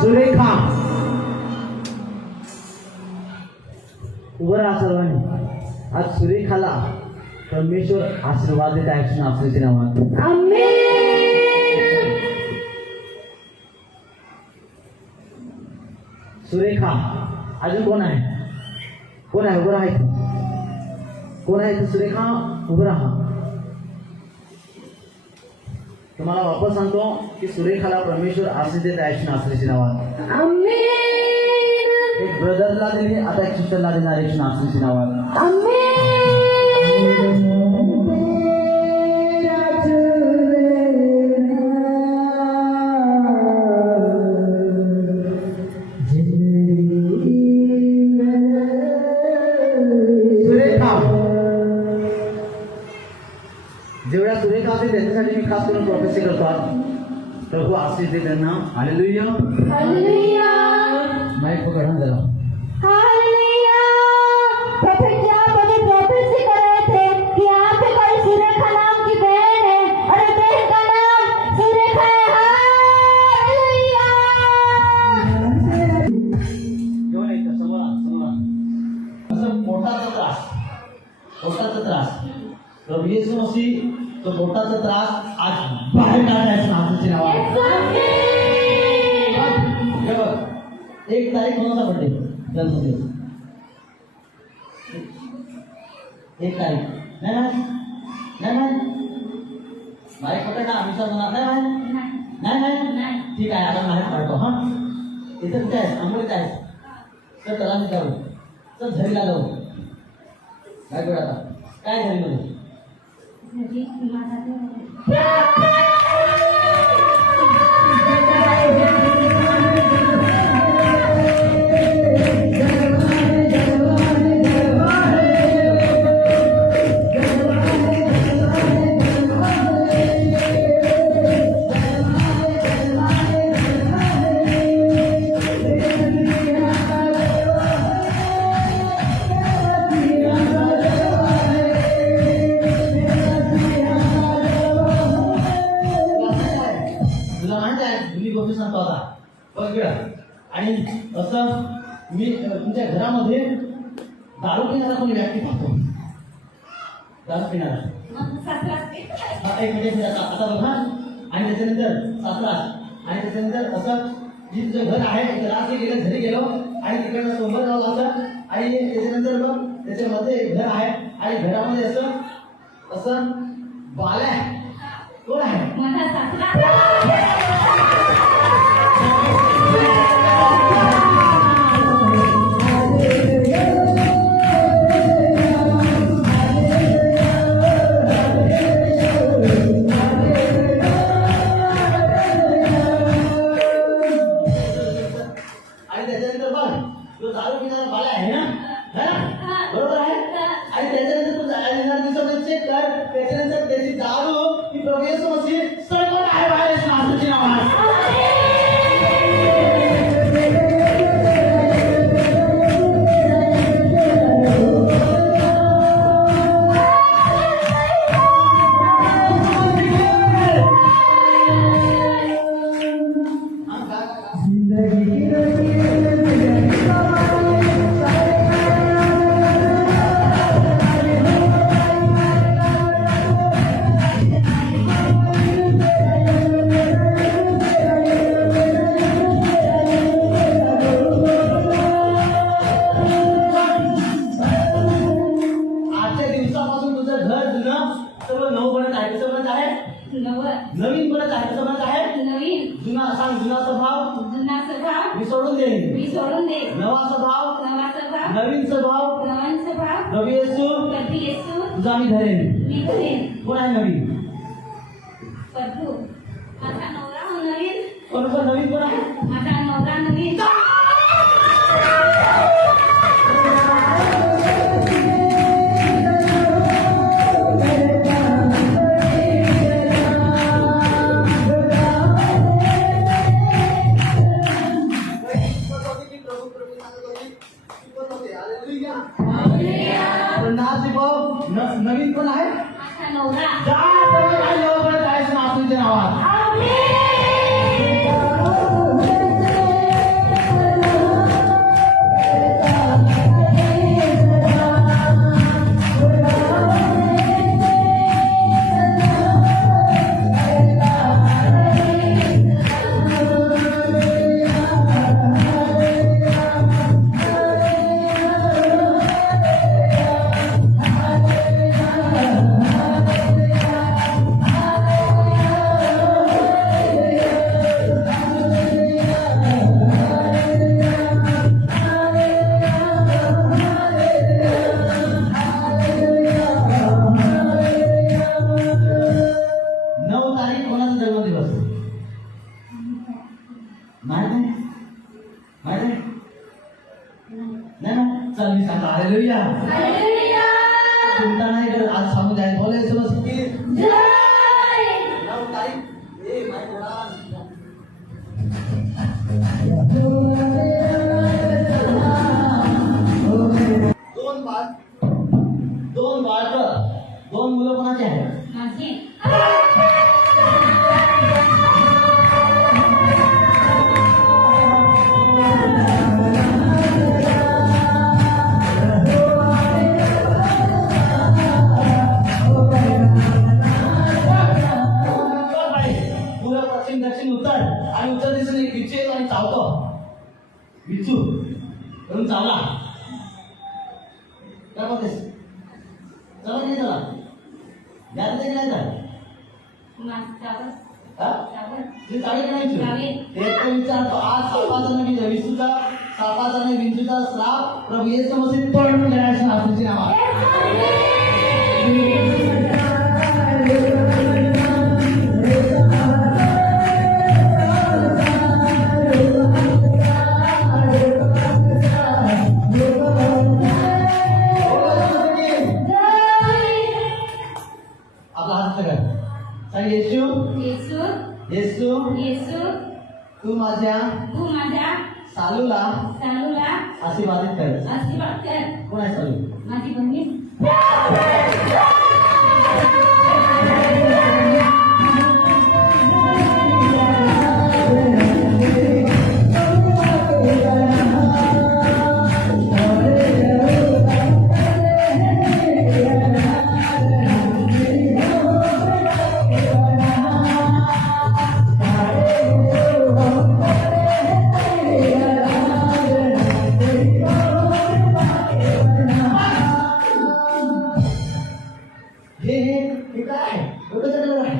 सुरेखा उभं राहा सर्वांनी. आज सुरेखाला परमेश्वर आशीर्वाद देत आहे नावाच्या नावात. सुरेखा अजून कोण आहे? कोण आहे? उभं राहायचं. कोण आहे? सुरेखा उभं राहा. तुम्हाला वापस सांगतो की सुरेखाला परमेश्वर आशीष देत आहे नावाच्या नावात. एक ब्रदरला दिली, आता एक सिस्टरला देणार आहे नावाच्या नावात. जेवढ्या सुरेखा होते त्यांच्यासाठी मी खास करून प्रोफेसी करतो. प्रभू आशीष दे त्यांना. हालेलुया. हालेलुया. माईक पकड़ ना जरा. हालेलुया. प्रोफेट जब अभी प्रोफेसी कर रहे थे कि यहाँ पे कोई सुरेखा नाम की बहन है और बहन का नाम सुरेखा है. हालेलुया. जेवण येतं समोर असं पोटाचा त्रास प्रभू येशू मसीह तो पोटाचा त्रास आज बाहेर काढायचं नावाच्या नावात. 1 तारीख कोणाचा बर्थडे? जन्मदिवस 1 तारीख. नाही बाईक पकड ना. आम्ही सांगणार नाही. ठीक आहे, आपण बाहेर काढतो. हा इथं कुठे आहेस? आंबोलीत आहेस तर त्याला मी जाऊ. तर झरीला जाऊ. काय करू आता? काय झरी मध्ये? आणि असं मी तुमच्या घरामध्ये दारू पिणारा कोणी व्यक्ती पाहतो. दारू पिणारा एक म्हणजे आता बघा. आणि त्याच्यानंतर सासरास आणि त्याच्यानंतर असं जी तुझं घर आहे रात्री गेलं घरी गेलो आणि तिकडनं सोबत राहू लागलं. आणि त्याच्यानंतर मग त्याच्यामध्ये एक घर आहे आणि घरामध्ये असं बाल्या कोण आहे? माझा सासरा. नवीन बनत आहे. कसं बनत आहे? नवीन. जुना सांग. जुना स्वभाव मी सोडून दे. नवा स्वभाव नवीन स्वभाव प्रभू येशू तुझा मी धरेन. कोण आहे नवीन? प्रभू माझा नवरा नवीन. कोण नवीन कोण आहे? माझा नवरा नवीन. नवीन कोण आहे? माझा नवरा. जा नावात. आमेन. हालेलुया. हालेलुया. चिंता नाही करत, आज सांगून जाईल बोले समजते जय. दोन बाळक, दोन मुलं कोणाचे आहेत? माझी. मुलं पश्चिम दक्षिण उत्तर आणि उत्तर दिशेने विचू येतो आणि चावतो. विचू करून चावला काय म्हणतेस? चला नाही चला याद नाही नाही झालं माझ्यावर. हा? त्यावर. ते चालेल की नाही चालेल. विचू? ते पण विचारतो आज सापाचा नाही विचूचा, सापाचा नाही विंचूचा श्राप प्रभू येशू मसीह तोडून देण्याच्या नावाची नाव. आपला हात कर सांग येशू येशू. येशू येशू. तू माझ्या तू माझ्या सालूला चालूला आशीर्वादित कर. आशीर्वाद कर. कोण आहे सालू? माझी बहीण. हे काय एवढं चांगलं आहे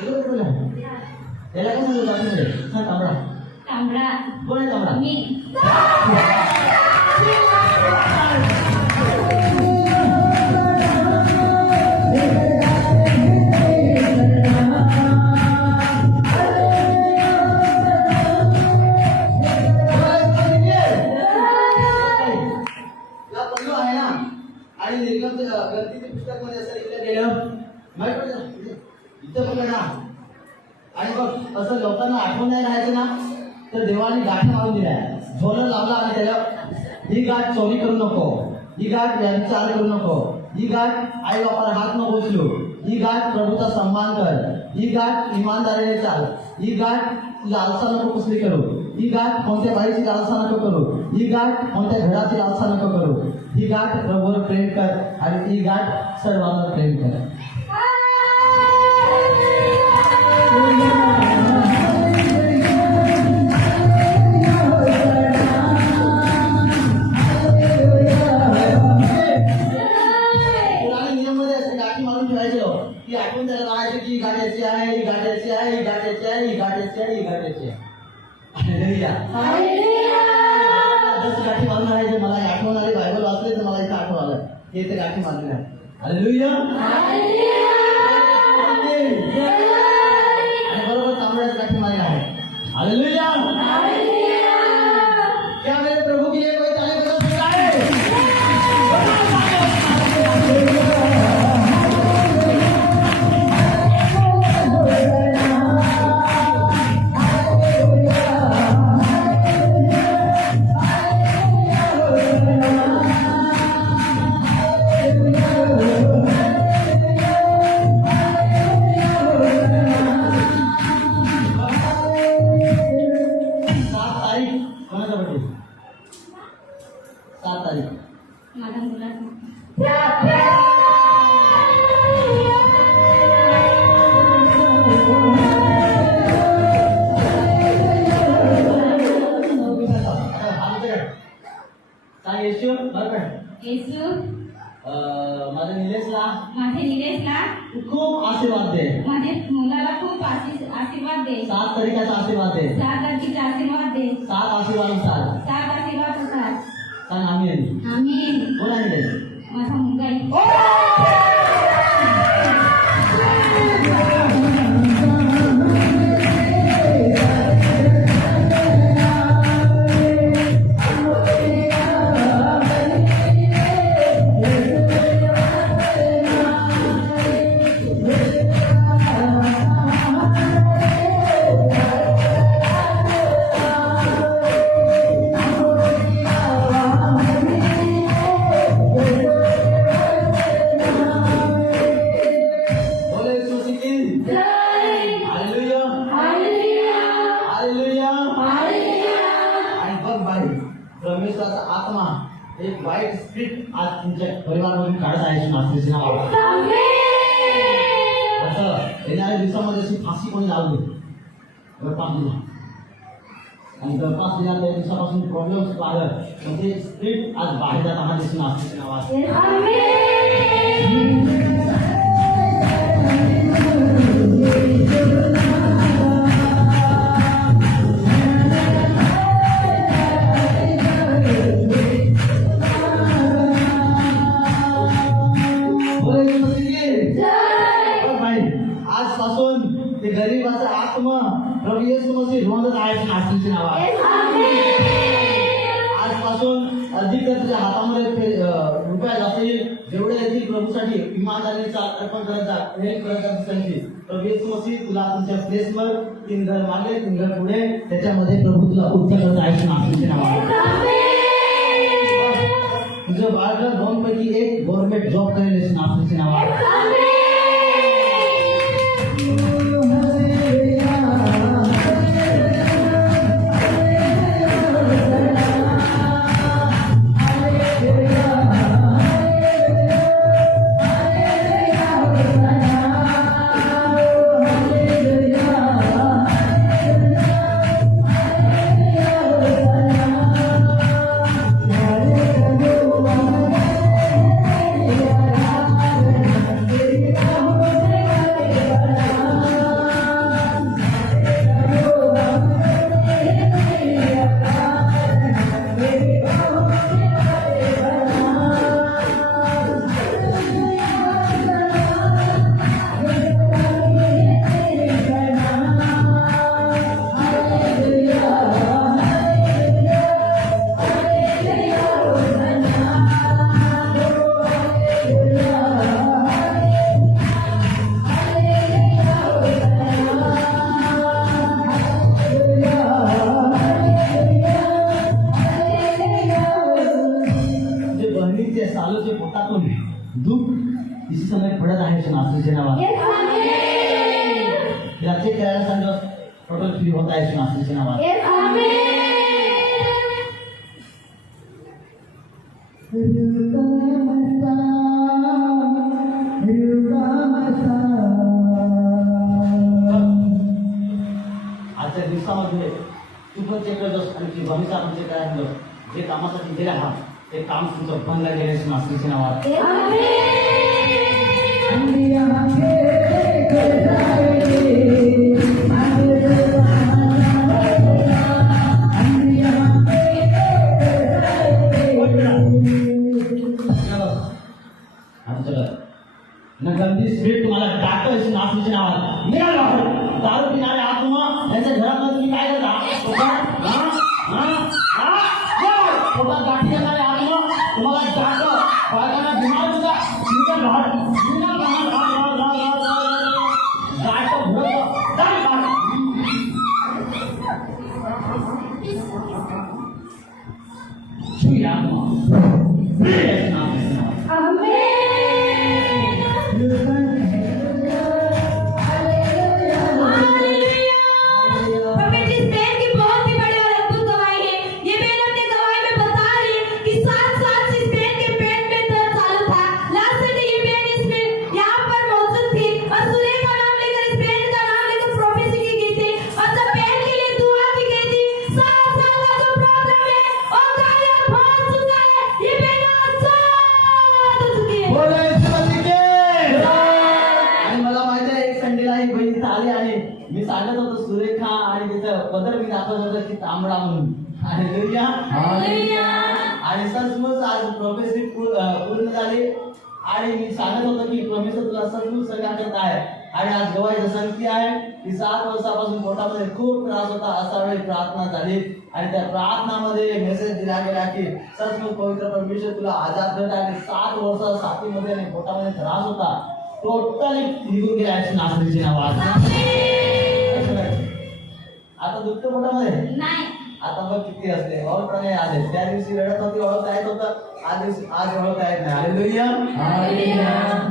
एवढं चांगलं आहे. याला काय सांगतो बाकीमध्ये सांग तांबडा. तांबडा. कोण आहे तांबडा? मी. या पल्लू आहे ना आणि ग्रंथीचे पुस्तक मध्ये असं लिहिलं गेलं माहित पडलं इथं बघ ना. आणि बघ असं लोकांना आठवण नाही राहायचं ना तर देवाने गाठ मारून दिल्या झोलर लावला आणि त्याला ही गाठ चोरी करू नको, ही गाठ व्यभिचार करू नको, ही गाठ आई बापाला हात नको उचलू, ही गाठ प्रभूचा सन्मान कर, ही गाठ इमानदारीने चाल, ही गाठ लालसा नको कुसली करू, ही गाठ कोणत्या बाईची लालसा नको करू, ही गाठ कोणत्या घराची लालसा नको करू, ही गाठ प्रभूवर प्रेम कर आणि ही गाठ सर्वांवर प्रेम कर. पुराणे नियममध्ये असे गाठी मारून ठेवायचो की आठवण त्याला राहायचं की ही गाठायची आहे, ही गाठायची आहे, ही गाठायची आहे, ही गाठायची आहे, ही गाठायची आहे. जसं गाठी मारून राहायचं. मला हे आठवण आली, बायबल वाचले तर मला इथं आठवण आलं हे ते गाठी मारले आहे. हालेलुया. आणि बरोबर तांबड्याच गाठी मारल्या आहे. हालेलुया. क्या मेरे प्रभु के लिए कोई ताली बजा सकता है? माझ्या मुलाचं. येशू बरोबर. येशू. माझ्या निलेशला माझ्या निलेशला खूप आशीर्वाद दे. माझ्या मुलाला खूप आशीर्वाद दे. 7 तारखेचा आशीर्वाद दे. 7 तारखेचा आशीर्वाद दे. 7 आशीर्वादानुसार 7 आशीर्वाद होतात. सांग आमीन. आमीन. कोण आहे निलेश? माझा मुलगा आहे. एक वाईट स्क्रिप्ट आज तुमच्या परिवारामधून काढत आहे मास्टरचे नाव. असं येणाऱ्या दिवसामध्ये अशी फाशी कोणी लावली गळफास दिला आणि गळफास दिला त्या दिवसापासून प्रॉब्लेम्स वाढत म्हणजे स्क्रिप्ट आज बाहेर जात आहात दिसून मास्टरचे नाव आहे. आजपासून ते गरीबाचा आत्मा प्रभू येशू मसीह रोंदत आहे नास्तीचे नाव आहे. आजपासून अधिक तुझ्या हातामध्ये रुपया असेल जेवढे येतील प्रभूसाठी इमानदारीचा अर्पण करत जा हेल्प करत जा दुसऱ्यांची. प्रभू येशू मसीह तुला तुमच्या प्लेसवर 3 घर मागे 3 घर पुढे त्याच्यामध्ये प्रभू तुला उच्च करत आहे नास्तीचे नाव आहे. तुझं बाळग 2 पैकी 1 गव्हर्नमेंट जॉब करेल नास्तीचे नाव आहे. सालोचे पोटातून दुःख इसी समय पडत आहे नास्तीच्या नावात. याचे करायला सांगा टोटल फ्री होत आहे नास्तीच्या नावात. आजच्या दिवसामध्ये तू पण चेक करतोस आणि भविष्यात आपण चेक करायला जे कामासाठी गेले आहात ते काम तुमचं बंद गेल्याचे नास्तीच्या नावात. गंदी स्क्रिप्ट तुम्हाला टाकायची नास्तीच्या नावात. दारू पिणारे आत्मा यांच्या घरात तुम्ही काय करता पोटात गाठी येणारे आत्मा तुम्हाला जात बाळकांना बिमार होता मी सांगत होतो सुरेखा आणि तिचं पदर मी दाखवत होतो की तांबडा म्हणून. आणि सचमुच आज प्रोफेसरी पूर्ण झाली आणि मी सांगत होतो की परमेश्वर तुला सचमुच सगळ्यांकडे आहे. आणि आज गवायची संगती आहे की 7 वर्षापासून पोटामध्ये खूप त्रास होता. असा वेळी प्रार्थना झाली आणि त्या प्रार्थनामध्ये मेसेज दिला गेला की सचमुच पवित्र परमेश्वर तुला आजाद करत आहे. 7 वर्ष साथीमध्ये आणि पोटामध्ये त्रास होता टोटली निघून गेला आहे नास्तीची नावात. आता दुखतं पोटामध्ये नाही. आता बघ किती असते ओळखता नाही आले. त्या दिवशी रडत होती ओळखता येत होतं. आज ओळखता येत नाही. हालेलुया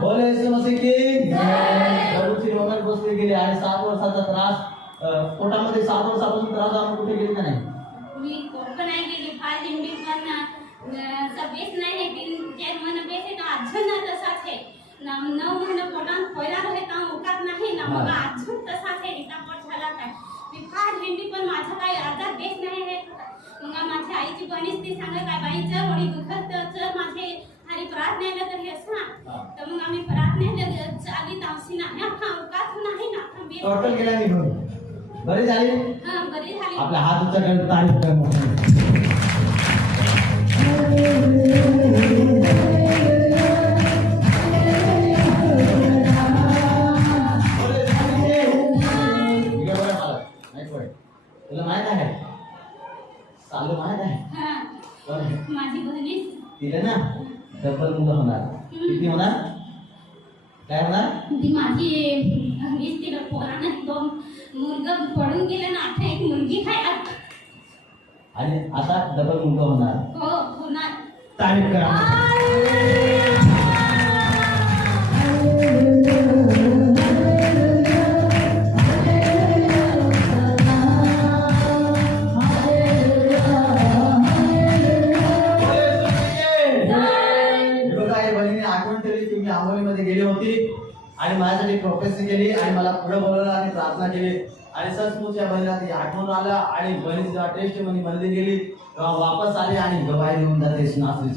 बोले येशू मसीह की प्रभूची रोगात बसली गेली आणि 7 वर्षाचा त्रास पोटामध्ये 7 वर्षापासून त्रास आपण कुठे गेली का नाही. मी कुठं नाही गेली. 5 इंडियन सब बेस नहीं है दिन जे मन बेस है तो आजन ना तसा छे ना नव मन पोटान खोयला रहे ता उकात नाही ना मग आजन तसा छे इता पोट झाला काय मी फार हिंदी पण माझा काय आजार बेस नाही आहे मग माझ्या आईची बनीच ती सांगा काय बाई जर वडी दुखत तर माझे हरी प्रार्थनेला तर हे सांग तर मग आम्ही प्रार्थनेला चाली तावसी ना ह्या उकात नाही ना बेस टोटल गेला निघून बरी झाली हां बरी झाली आपल्या हात उचलून तारीफ कर मोठी तुला माहित आहे चालू माहित आहे हां कोण आहे? माझी बहिणीच तिला ना डबल मुलं होणार किती होणार काय होणार ती माझी वीस तिला पोरानं दोन मुलगा पडून गेले ना आता एक मुलगी खायला आणि आता डबल मुलं होणार हो होणार तारीफ करा आंघोळीमध्ये गेली होती आणि माझ्यासाठी प्रोफेसर केली आणि मला पुढे बोलवलं आणि प्रार्थना केली आणि सचमुच या बहिणीला ती आठवण आलं आणि बहिणी जेव्हा टेस्ट मध्ये मध्ये गेली तेव्हा वापस आली आणि गवाही देऊन जाते श्रीनाथ